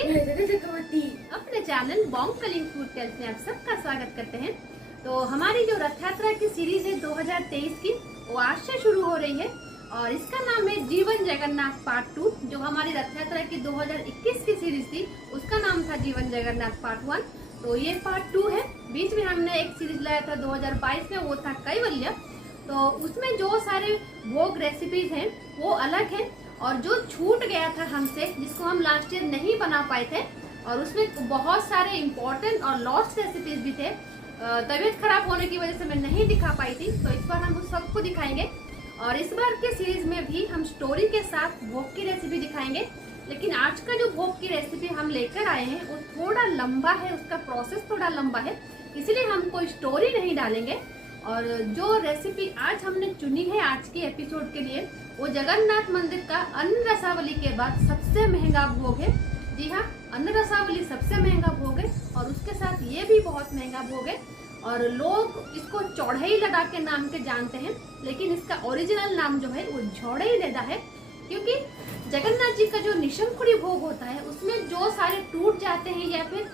अपने channel Bong Calling Food Tales में आप सबका स्वागत करते हैं। तो हमारी जो रथ यात्रा की सीरीज है 2023 की, वो आज से शुरू हो रही है और इसका नाम है जीवन जगन्नाथ पार्ट 2। जो हमारी रथ यात्रा की 2021 की सीरीज थी उसका नाम था जीवन जगन्नाथ पार्ट 1। तो ये पार्ट 2 है। बीच में हमने एक सीरीज लाया था 2022 में, वो था कैवल्य। तो उसमें जो सारे भोग रेसिपीज हैं वो अलग हैं और जो छूट गया था हमसे, जिसको हम लास्ट ईयर नहीं बना पाए थे, और उसमें बहुत सारे इम्पोर्टेंट और लॉस्ट रेसिपीज भी थे। तबीयत खराब होने की वजह से मैं नहीं दिखा पाई थी, तो इस बार हम उस सबको दिखाएंगे। और इस बार के सीरीज में भी हम स्टोरी के साथ भोग की रेसिपी दिखाएंगे। लेकिन आज का जो भोग की रेसिपी हम लेकर आए हैं वो थोड़ा लंबा है, उसका प्रोसेस थोड़ा लंबा है, इसलिए हम कोई स्टोरी नहीं डालेंगे। और जो रेसिपी आज हमने चुनी है आज के एपिसोड के लिए, वो जगन्नाथ मंदिर का अन्न रसावली के बाद सबसे महंगा भोग है। जी हाँ, अन्न रसावली सबसे महंगा भोग है और उसके साथ ये भी बहुत महंगा भोग है। और लोग इसको चौड़ई लदा के नाम के जानते हैं, लेकिन इसका ओरिजिनल नाम जो है वो झौड़ई लदा है। क्योंकि जगन्नाथ जी का जो निशंकुड़ी भोग होता है उसमें जो सारे टूट जाते हैं या फिर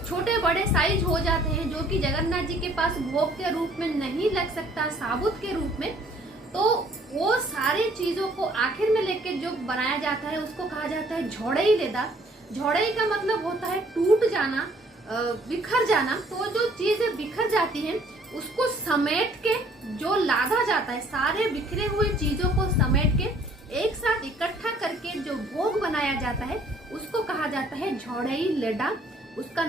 छोटे बड़े साइज हो जाते हैं, जो कि जगन्नाथ जी के पास भोग के रूप में नहीं लग सकता साबुत के रूप में, तो वो सारी चीजों को आखिर में लेके जो बनाया जाता है उसको कहा जाता है झौड़ई लेदा। झौड़ई का मतलब होता है टूट जाना, बिखर जाना। तो जो चीजें बिखर जाती हैं उसको समेट के जो लादा जाता है, सारे बिखरे हुए चीजों को समेट के एक साथ इकट्ठा करके जो भोग बनाया जाता है उसको कहा जाता है झौड़ई लेदा। इसका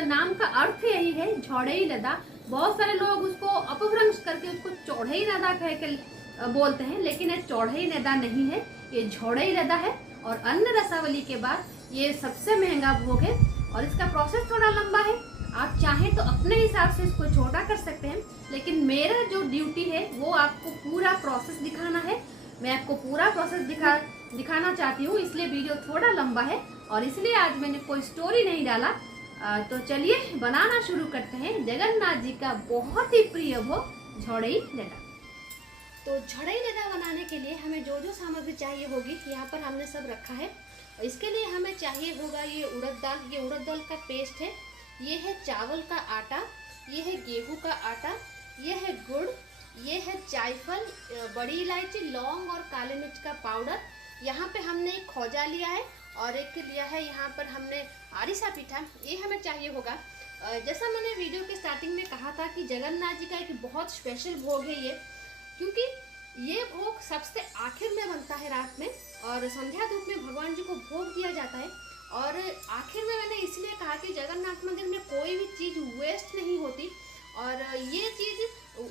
नाम का अर्थ यही है, झौड़ई लदा। बहुत सारे लोग उसको अपभ्रंश करके उसको चौड़ई लदा कह के बोलते हैं, लेकिन ये चौड़ई लदा नहीं है, ये झौड़ई लदा है। और अन्न रसावली के बाद ये सबसे महंगा भोग है और इसका प्रोसेस थोड़ा लंबा है। आप चाहें तो अपने हिसाब से इसको छोटा कर सकते हैं, लेकिन मेरा जो ड्यूटी है वो आपको पूरा प्रोसेस दिखाना है। मैं आपको पूरा प्रोसेस दिखाना चाहती हूँ, इसलिए वीडियो थोड़ा लंबा है और इसलिए आज मैंने कोई स्टोरी नहीं डाला। तो चलिए बनाना शुरू करते हैं जगन्नाथ जी का बहुत ही प्रिय भोग झौड़ई लदा। तो झौड़ई लदा बनाने के लिए हमें जो जो सामग्री चाहिए होगी यहाँ पर हमने सब रखा है। इसके लिए हमें चाहिए होगा ये उड़द दाल। ये उड़द दाल का पेस्ट है, ये है चावल का आटा, ये है गेहूं का आटा, ये है गुड़, ये है जायफल, बड़ी इलायची, लौंग और काले मिर्च का पाउडर। यहाँ पे हमने एक खोजा लिया है और एक लिया है यहाँ पर हमने आरिसा पीठा। ये हमें चाहिए होगा। जैसा मैंने वीडियो के स्टार्टिंग में कहा था कि जगन्नाथ जी का एक बहुत स्पेशल भोग है ये, क्योंकि ये भोग सबसे आखिर में बनता है रात में और संध्या धूप में भगवान जी को भोग दिया जाता है। और आखिर में मैंने इसलिए कहा कि जगन्नाथ मंदिर में कोई भी चीज़ वेस्ट नहीं होती और ये चीज़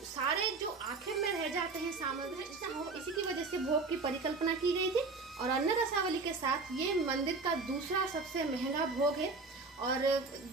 सारे जो आखिर में रह जाते हैं सामग्री, इसी की वजह से भोग की परिकल्पना की गई थी। और अन्न रसावली के साथ ये मंदिर का दूसरा सबसे महंगा भोग है। और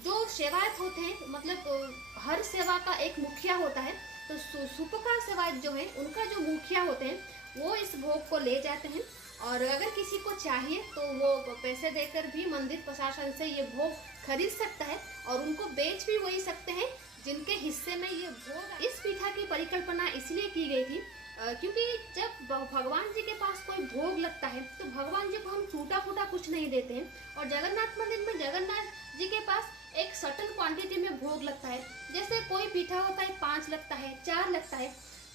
जो सेवायत होते हैं, मतलब हर सेवा का एक मुखिया होता है, तो सुपकार सेवायत जो है उनका जो मुखिया होते हैं वो इस भोग को ले जाते हैं। और अगर किसी को चाहिए तो वो पैसे देकर भी मंदिर प्रशासन से ये भोग खरीद सकता है और उनको बेच भी वही सकते हैं जिनके हिस्से में ये भोग। इस पीठा की परिकल्पना इसलिए की गई थी क्योंकि जब भगवान जी के पास कोई भोग लगता है तो भगवान जी को हम टूटा फूटा कुछ नहीं देते हैं। और जगन्नाथ मंदिर में जगन्नाथ जी के पास एक सर्टेन क्वांटिटी में भोग लगता है। जैसे कोई पीठा होता है 5 लगता है, 4 लगता है,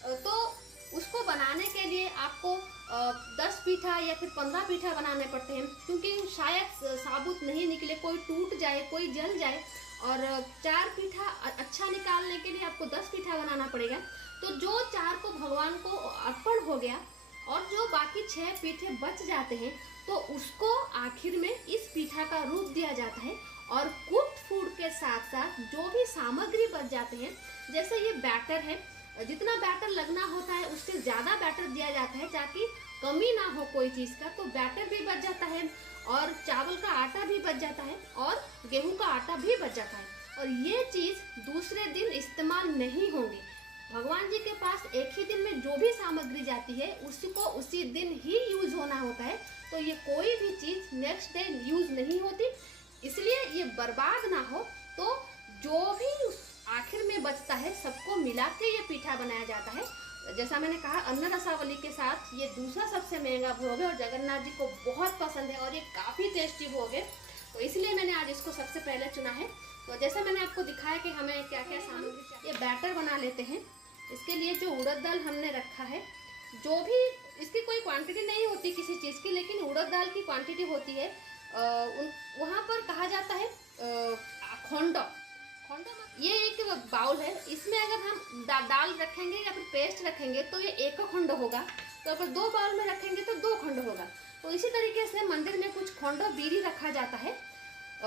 तो उसको बनाने के लिए आपको 10 पीठा या फिर 15 पीठा बनाने पड़ते हैं, क्योंकि शायद साबुत नहीं निकले, कोई टूट जाए, कोई जल जाए। और 4 पीठा अच्छा निकालने के लिए आपको 10 पीठा बनाना पड़ेगा। तो जो 4 को भगवान को अर्पण हो गया और जो बाकी 6 पीठे बच जाते हैं तो उसको आखिर में इस पीठा का रूप दिया जाता है। और कुक्ड फूड के साथ साथ जो भी सामग्री बच जाते हैं, जैसे ये बैटर है, जितना बैटर लगना होता है उससे ज़्यादा बैटर दिया जाता है ताकि कमी ना हो कोई चीज़ का। तो बैटर भी बच जाता है और चावल का आटा भी बच जाता है और गेहूं का आटा भी बच जाता है। और ये चीज़ दूसरे दिन इस्तेमाल नहीं होंगी। भगवान जी के पास एक ही दिन में जो भी सामग्री जाती है उसको उसी दिन ही यूज होना होता है। तो ये कोई भी चीज़ नेक्स्ट डे यूज नहीं होती, इसलिए ये बर्बाद ना हो। तो जो भी आखिर में बचता है सबको मिला के ये पीठा बनाया जाता है। जैसा मैंने कहा, अन्न रसावली के साथ ये दूसरा सबसे महंगा भोग है और जगन्नाथ जी को बहुत पसंद है और ये काफ़ी टेस्टी भोग है। तो इसलिए मैंने आज इसको सबसे पहले चुना है। तो जैसा मैंने आपको दिखाया कि हमें क्या क्या सामग्री चाहिए, ये बैटर बना लेते हैं। इसके लिए जो उड़द दाल हमने रखा है, जो भी इसकी कोई क्वांटिटी नहीं होती किसी चीज़ की, लेकिन उड़द दाल की क्वांटिटी होती है। वहाँ पर कहा जाता है खोंडो। ये एक बाउल है, इसमें अगर हम दाल रखेंगे या फिर पेस्ट रखेंगे तो ये एक खोंडो होगा, तो अगर 2 बाउल में रखेंगे तो 2 खोंडो होगा। तो इसी तरीके से मंदिर में कुछ खोंडो बीरी रखा जाता है,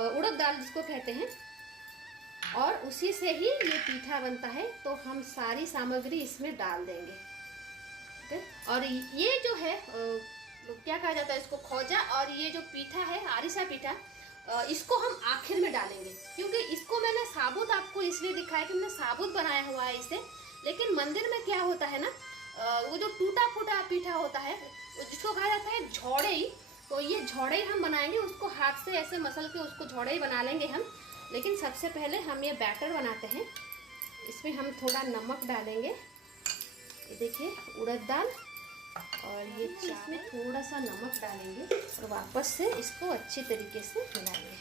उड़द दाल जिसको कहते हैं, और उसी से ही ये पीठा बनता है। तो हम सारी सामग्री इसमें डाल देंगे। ठीक है, और ये जो है क्या कहा जाता है इसको, खोजा, और ये जो पीठा है आरिसा पीठा, इसको हम आखिर में डालेंगे, क्योंकि इसको मैंने साबुत आपको इसलिए दिखाया कि मैंने साबुत बनाया हुआ है इसे। लेकिन मंदिर में क्या होता है ना, वो जो टूटा फूटा पीठा होता है जिसको कहा जाता है झोड़ई, तो ये झोड़ई हम बनाएंगे, उसको हाथ से ऐसे मसल के उसको झोड़ई बना लेंगे हम। लेकिन सबसे पहले हम ये बैटर बनाते हैं। इसमें हम थोड़ा नमक डालेंगे, ये देखिए उड़द दाल, और ये इसमें थोड़ा सा नमक डालेंगे और वापस से इसको अच्छी तरीके से मिलाएंगे।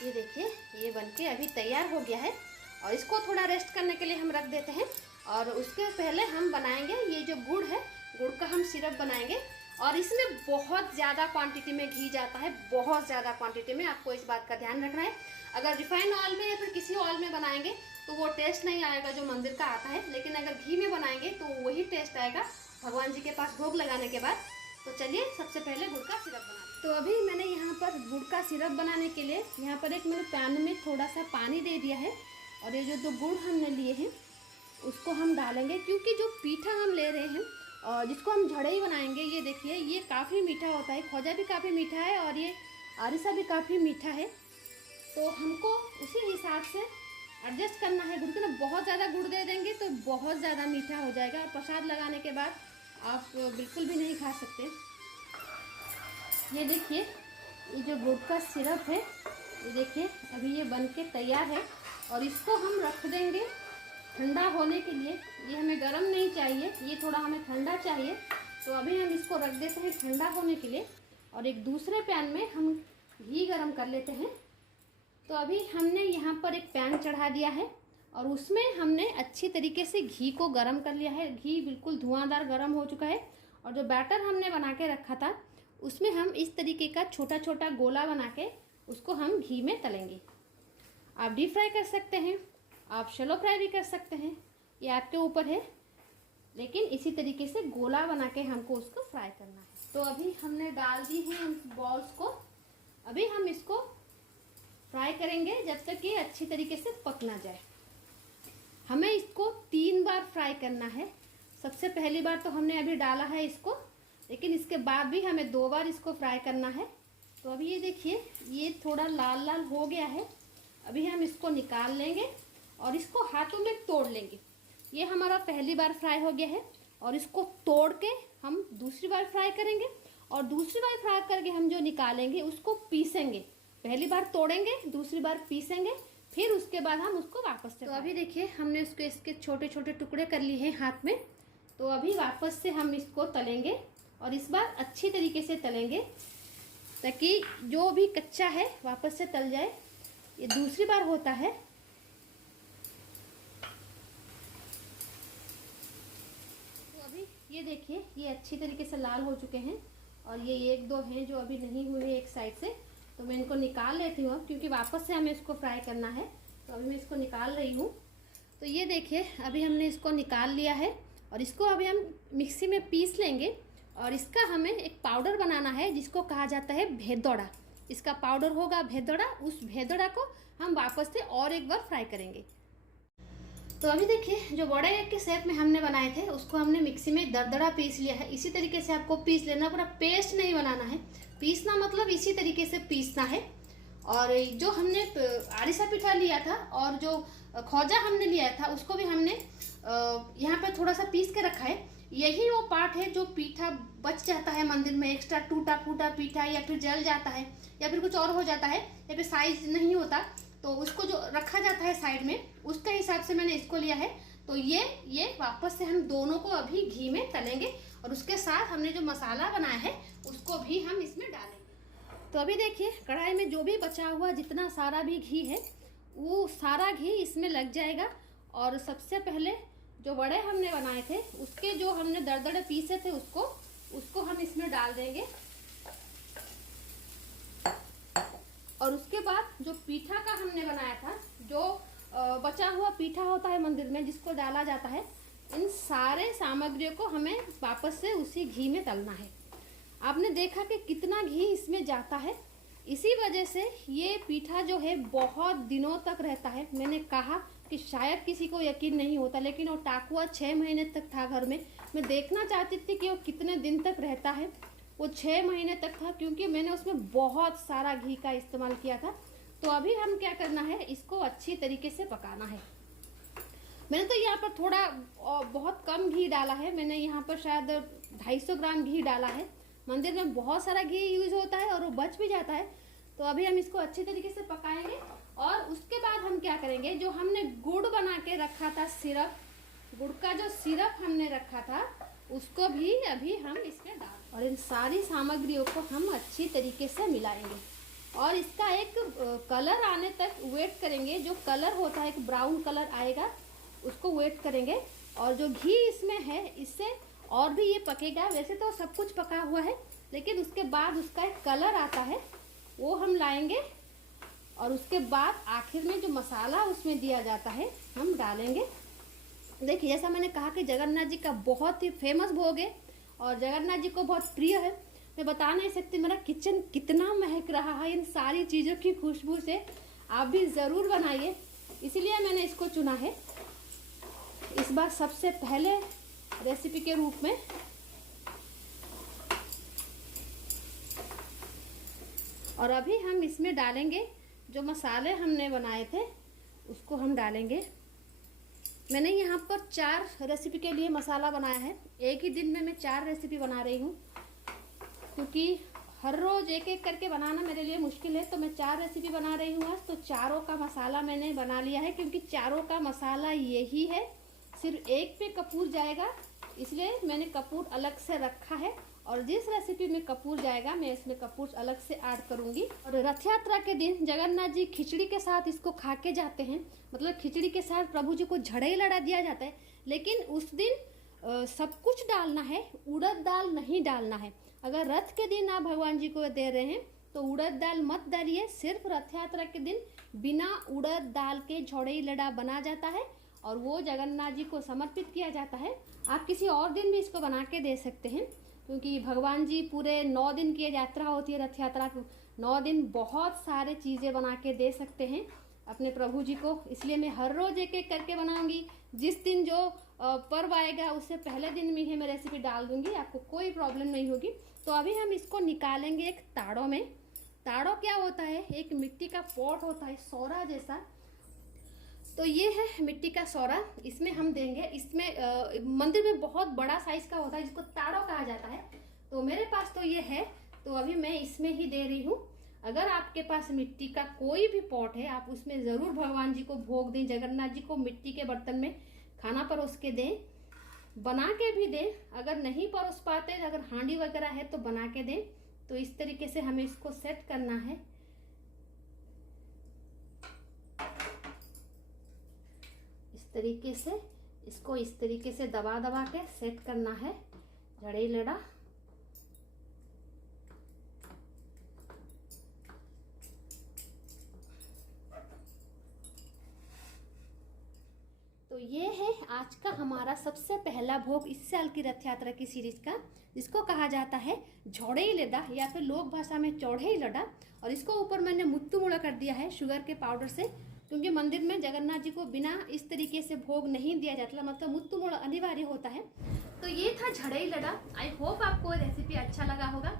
ये देखिए ये बनके अभी तैयार हो गया है, और इसको थोड़ा रेस्ट करने के लिए हम रख देते हैं। और उसके पहले हम बनाएंगे ये जो गुड़ है, गुड़ का हम सिरप बनाएंगे। और इसमें बहुत ज़्यादा क्वांटिटी में घी जाता है, बहुत ज़्यादा क्वांटिटी में, आपको इस बात का ध्यान रखना है। अगर रिफाइंड ऑयल में या फिर किसी ऑयल में बनाएंगे तो वो टेस्ट नहीं आएगा जो मंदिर का आता है, लेकिन अगर घी में बनाएंगे तो वही टेस्ट आएगा भगवान जी के पास भोग लगाने के बाद। तो चलिए सबसे पहले गुड़ का सिरप बनाते हैं। तो अभी मैंने यहाँ पर गुड़ का सिरप बनाने के लिए यहाँ पर एक मैंने पैन में थोड़ा सा पानी दे दिया है, और ये जो गुड़ हमने लिए हैं उसको हम डालेंगे, क्योंकि जो पीठा हम ले रहे हैं और जिसको हम झड़ई बनाएंगे, ये देखिए ये काफ़ी मीठा होता है, खोजा भी काफ़ी मीठा है और ये आरिसा भी काफ़ी मीठा है। तो हमको उसी हिसाब से एडजस्ट करना है गुड़ के। ना बहुत ज़्यादा गुड़ दे देंगे तो बहुत ज़्यादा मीठा हो जाएगा, और प्रसाद लगाने के बाद आप बिल्कुल भी नहीं खा सकते। ये देखिए ये जो गुड़ का सिरप है, ये देखिए अभी ये बन के तैयार है, और इसको हम रख देंगे ठंडा होने के लिए। ये हमें गर्म नहीं चाहिए, ये थोड़ा हमें ठंडा चाहिए। तो अभी हम इसको रख देते हैं ठंडा होने के लिए, और एक दूसरे पैन में हम घी गरम कर लेते हैं। तो अभी हमने यहाँ पर एक पैन चढ़ा दिया है, और उसमें हमने अच्छी तरीके से घी को गरम कर लिया है। घी बिल्कुल धुआंधार गरम हो चुका है, और जो बैटर हमने बना के रखा था उसमें हम इस तरीके का छोटा छोटा गोला बना के उसको हम घी में तलेंगे। आप डीप फ्राई कर सकते हैं, आप शैलो फ्राई भी कर सकते हैं, ये आपके ऊपर है, लेकिन इसी तरीके से गोला बना के हमको उसको फ्राई करना है। तो अभी हमने डाल दी है इन बॉल्स को, अभी हम इसको फ्राई करेंगे जब तक ये अच्छी तरीके से पक ना जाए। हमें इसको 3 बार फ्राई करना है। सबसे पहली बार तो हमने अभी डाला है इसको, लेकिन इसके बाद भी हमें 2 बार इसको फ्राई करना है। तो अभी ये देखिए ये थोड़ा लाल लाल हो गया है, अभी हम इसको निकाल लेंगे और इसको हाथों में तोड़ लेंगे। ये हमारा पहली बार फ्राई हो गया है, और इसको तोड़ के हम दूसरी बार फ्राई करेंगे, और दूसरी बार फ्राई करके हम जो निकालेंगे उसको पीसेंगे। पहली बार तोड़ेंगे, दूसरी बार पीसेंगे, फिर उसके बाद हम उसको वापस से। तो अभी देखिए हमने उसको इसके छोटे छोटे टुकड़े कर लिए हैं हाथ में। तो अभी वापस से हम इसको तलेंगे, और इस बार अच्छी तरीके से तलेंगे ताकि जो भी कच्चा है वापस से तल जाए। ये दूसरी बार होता है। तो अभी ये देखिए ये अच्छी तरीके से लाल हो चुके हैं, और ये 1-2 हैं जो अभी नहीं हुए एक साइड से, तो मैं इनको निकाल लेती हूँ अब, क्योंकि वापस से हमें इसको फ्राई करना है। तो अभी मैं इसको निकाल रही हूँ। तो ये देखिए अभी हमने इसको निकाल लिया है, और इसको अभी हम मिक्सी में पीस लेंगे, और इसका हमें एक पाउडर बनाना है जिसको कहा जाता है भेदोड़ा। इसका पाउडर होगा भेदोड़ा, उस भेदोड़ा को हम वापस से और एक बार फ्राई करेंगे। तो अभी देखिए जो बड़े के शेप में हमने बनाए थे उसको हमने मिक्सी में दरदरा पीस लिया है। इसी तरीके से आपको पीस लेना, पूरा पेस्ट नहीं बनाना है। पीसना मतलब इसी तरीके से पीसना है। और जो हमने आरिसा पीठा लिया था और जो खोजा हमने लिया था उसको भी हमने यहाँ पे थोड़ा सा पीस के रखा है। यही वो पार्ट है जो पीठा बच जाता है मंदिर में, एक्स्ट्रा टूटा फूटा पीठा, या फिर जल जाता है, या फिर कुछ और हो जाता है, या फिर साइज नहीं होता, तो उसको जो रखा जाता है साइड में, उसके हिसाब से मैंने इसको लिया है। तो ये वापस से हम दोनों को अभी घी में तलेंगे, और उसके साथ हमने जो मसाला बनाया है उसको भी हम इसमें डालेंगे। तो अभी देखिए कढ़ाई में जो भी बचा हुआ जितना सारा भी घी है वो सारा घी इसमें लग जाएगा। और सबसे पहले जो वड़े हमने बनाए थे उसके जो हमने दरदरे पीसे थे उसको हम इसमें डाल देंगे। और उसके बाद जो पीठा का हमने बनाया था, जो बचा हुआ पीठा होता है मंदिर में जिसको डाला जाता है, इन सारे सामग्रियों को हमें वापस से उसी घी में तलना है। आपने देखा कि कितना घी इसमें जाता है, इसी वजह से ये पीठा जो है बहुत दिनों तक रहता है। मैंने कहा कि शायद किसी को यकीन नहीं होता, लेकिन वो टाकुआ 6 महीने तक था घर में। मैं देखना चाहती थी कि वो कितने दिन तक रहता है। वो 6 महीने तक था क्योंकि मैंने उसमें बहुत सारा घी का इस्तेमाल किया था। तो अभी हम क्या करना है, इसको अच्छी तरीके से पकाना है। मैंने तो यहाँ पर थोड़ा बहुत कम घी डाला है। मैंने यहाँ पर शायद 250 ग्राम घी डाला है। मंदिर में बहुत सारा घी यूज होता है और वो बच भी जाता है। तो अभी हम इसको अच्छे तरीके से पकाएंगे। और उसके बाद हम क्या करेंगे, जो हमने गुड़ बना के रखा था, सिरप, गुड़ का जो सिरप हमने रखा था उसको भी अभी हम इसमें डाल, और इन सारी सामग्रियों को हम अच्छी तरीके से मिलाएंगे। और इसका एक कलर आने तक वेट करेंगे। जो कलर होता है एक ब्राउन कलर आएगा उसको वेट करेंगे। और जो घी इसमें है इससे और भी ये पकेगा। वैसे तो सब कुछ पका हुआ है, लेकिन उसके बाद उसका एक कलर आता है वो हम लाएंगे। और उसके बाद आखिर में जो मसाला उसमें दिया जाता है हम डालेंगे। देखिए जैसा मैंने कहा कि जगन्नाथ जी का बहुत ही फेमस भोग है और जगन्नाथ जी को बहुत प्रिय है। मैं बता नहीं सकती मेरा किचन कितना महक रहा है इन सारी चीज़ों की खुशबू से। आप भी ज़रूर बनाइए, इसीलिए मैंने इसको चुना है इस बार सबसे पहले रेसिपी के रूप में। और अभी हम इसमें डालेंगे जो मसाले हमने बनाए थे उसको हम डालेंगे। मैंने यहाँ पर 4 रेसिपी के लिए मसाला बनाया है। एक ही दिन में मैं 4 रेसिपी बना रही हूँ क्योंकि हर रोज़ एक एक करके बनाना मेरे लिए मुश्किल है। तो मैं 4 रेसिपी बना रही हूँ आज। तो चारों का मसाला मैंने बना लिया है क्योंकि चारों का मसाला यही है। सिर्फ एक पे कपूर जाएगा, इसलिए मैंने कपूर अलग से रखा है। और जिस रेसिपी में कपूर जाएगा मैं इसमें कपूर अलग से ऐड करूंगी। और रथ यात्रा के दिन जगन्नाथ जी खिचड़ी के साथ इसको खा के जाते हैं, मतलब खिचड़ी के साथ प्रभु जी को झड़ई लड़ा दिया जाता है। लेकिन उस दिन सब कुछ डालना है, उड़द दाल नहीं डालना है। अगर रथ के दिन आप भगवान जी को दे रहे हैं तो उड़द दाल मत डालिए। सिर्फ रथ यात्रा के दिन बिना उड़द दाल के झड़ई लड़ा बना जाता है और वो जगन्नाथ जी को समर्पित किया जाता है। आप किसी और दिन भी इसको बना के दे सकते हैं क्योंकि भगवान जी पूरे 9 दिन की यात्रा होती है, रथ यात्रा 9 दिन बहुत सारे चीज़ें बना के दे सकते हैं अपने प्रभु जी को। इसलिए मैं हर रोज़ एक एक करके बनाऊंगी। जिस दिन जो पर्व आएगा उससे पहले दिन में ही मैं रेसिपी डाल दूंगी, आपको कोई प्रॉब्लम नहीं होगी। तो अभी हम इसको निकालेंगे एक ताड़ों में। ताड़ो क्या होता है, एक मिट्टी का पॉट होता है सौरा जैसा। तो ये है मिट्टी का सौरा, इसमें हम देंगे। इसमें मंदिर में बहुत बड़ा साइज का होता है जिसको ताड़ो कहा जाता है। तो मेरे पास तो ये है, तो अभी मैं इसमें ही दे रही हूँ। अगर आपके पास मिट्टी का कोई भी पॉट है आप उसमें ज़रूर भगवान जी को भोग दें। जगन्नाथ जी को मिट्टी के बर्तन में खाना परोस के दें, बना के भी दें। अगर नहीं परोस पाते, अगर हांडी वगैरह है तो बना के दें। तो इस तरीके से हमें इसको सेट करना है। इस तरीके से इसको इस तरीके से दबा दबा के सेट करना है झड़ई लड़ा। तो ये है आज का हमारा सबसे पहला भोग इस साल की रथ यात्रा की सीरीज का, जिसको कहा जाता है झोड़ई लड़ा या फिर लोक भाषा में चौड़ई लड़ा। और इसको ऊपर मैंने मुत्तू मुड़ा कर दिया है शुगर के पाउडर से, क्योंकि मंदिर में जगन्नाथ जी को बिना इस तरीके से भोग नहीं दिया जाता, मतलब मुत्तू मुड़ा अनिवार्य होता है। तो ये था झड़ई लड़ा। आई होप आपको रेसिपी अच्छा लगा होगा।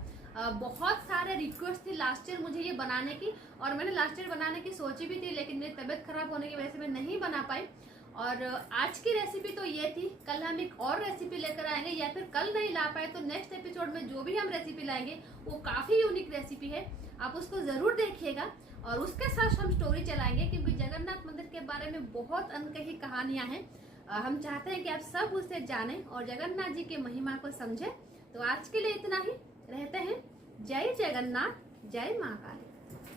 बहुत सारे रिक्वेस्ट थी लास्ट ईयर मुझे ये बनाने की, और मैंने लास्ट ईयर बनाने की सोची भी थी, लेकिन मेरी तबीयत खराब होने की वजह से मैं नहीं बना पाई। और आज की रेसिपी तो ये थी। कल हम एक और रेसिपी लेकर आएंगे, या फिर कल नहीं ला पाए तो नेक्स्ट एपिसोड में जो भी हम रेसिपी लाएंगे वो काफी यूनिक रेसिपी है, आप उसको जरूर देखिएगा। और उसके साथ हम स्टोरी चलाएंगे, क्योंकि जगन्नाथ मंदिर के बारे में बहुत अनकही कहानियां हैं। हम चाहते हैं कि आप सब उसे जानें और जगन्नाथ जी की महिमा को समझें। तो आज के लिए इतना ही, रहते हैं। जय जगन्नाथ, जय मां काली।